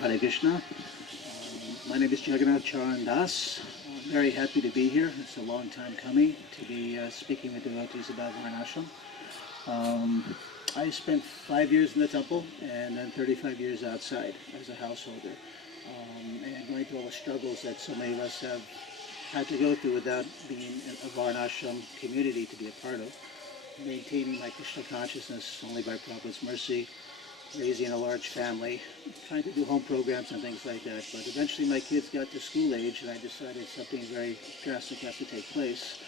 Hare Krishna. My name is Jagannath Charan Prabhu. I'm very happy to be here. It's a long time coming to be speaking with devotees about Varnashram. I spent 5 years in the temple and then 35 years outside as a householder, and going through all the struggles that so many of us have had to go through without being a Varnashram community to be a part of, maintaining my Krishna consciousness only by Prabhupada's mercy, raising a large family, trying to do home programs and things like that. But eventually my kids got to school age and I decided something very drastic has to take place.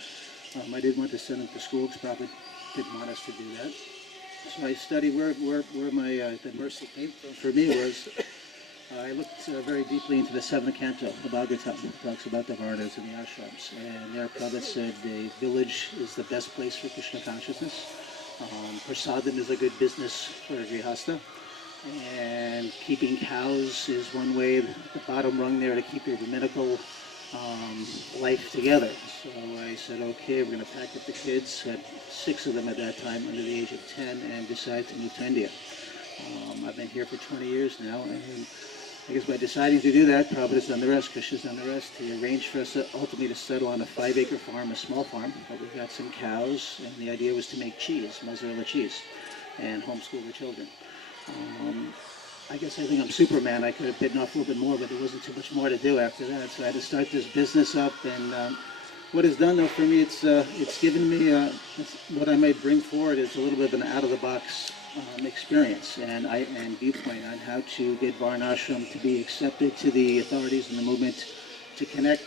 I didn't want to send them to school because Prabhupada didn't want us to do that. So I studied where the mercy came from. For me was, I looked very deeply into the seventh canto of Bhagavatam. It talks about the Varnas and the ashrams. And there Prabhupada said the village is the best place for Krishna consciousness. Prasadam is a good business for a grihasta, and keeping cows is one way, the bottom rung there to keep your dominical life together. So I said, okay, we're going to pack up the kids, had 6 of them at that time under the age of 10, and decided to move to India. I've been here for 20 years now, and I guess by deciding to do that, Prabhupada's done the rest, Krishna's done the rest. He arranged for us ultimately to settle on a 5-acre farm, a small farm, but we got some cows, and the idea was to make cheese, mozzarella cheese, and homeschool the children. I guess I think I'm Superman. I could have bitten off a little bit more, but there wasn't too much more to do after that, so I had to start this business up. And what it's done, though, for me, it's given me what I might bring forward is a little bit of an out-of-the-box experience and viewpoint on how to get Varnashram to be accepted to the authorities in the movement, to connect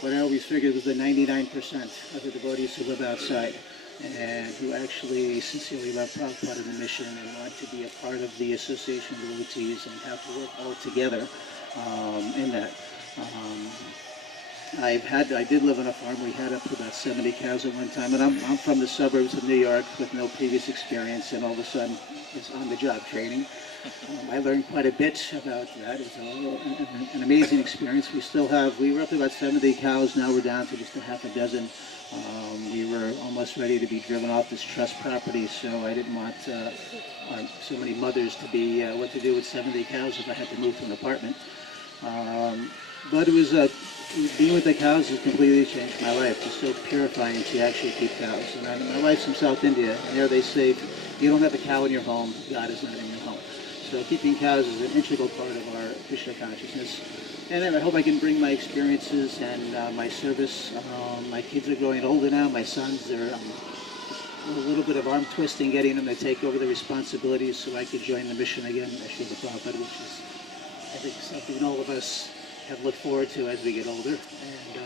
what I always figured was the 99% of the devotees who live outside and who actually sincerely love Prabhupada and the mission and want to be a part of the association of devotees and have to work all together in that. I did live on a farm. We had up to about 70 cows at one time, and I'm from the suburbs of New York with no previous experience, and all of a sudden it's on-the-job training. I learned quite a bit about that. It was an amazing experience. We were up to about 70 cows. Now we're down to just a half a dozen. We were almost ready to be driven off this trust property, so I didn't want so many mothers to be what to do with 70 cows if I had to move to an apartment. But it was being with the cows has completely changed my life. It's so purifying to actually keep cows. And my wife's from South India, and there they say, if you don't have a cow in your home, God is not in your home. So keeping cows is an integral part of our Krishna consciousness. And then I hope I can bring my experiences and my service. My kids are growing older now. My sons are a little bit of arm twisting, getting them to take over the responsibilities so I could join the mission again, actually the Prabhupada, which is, I think, something all of us have looked forward to as we get older. And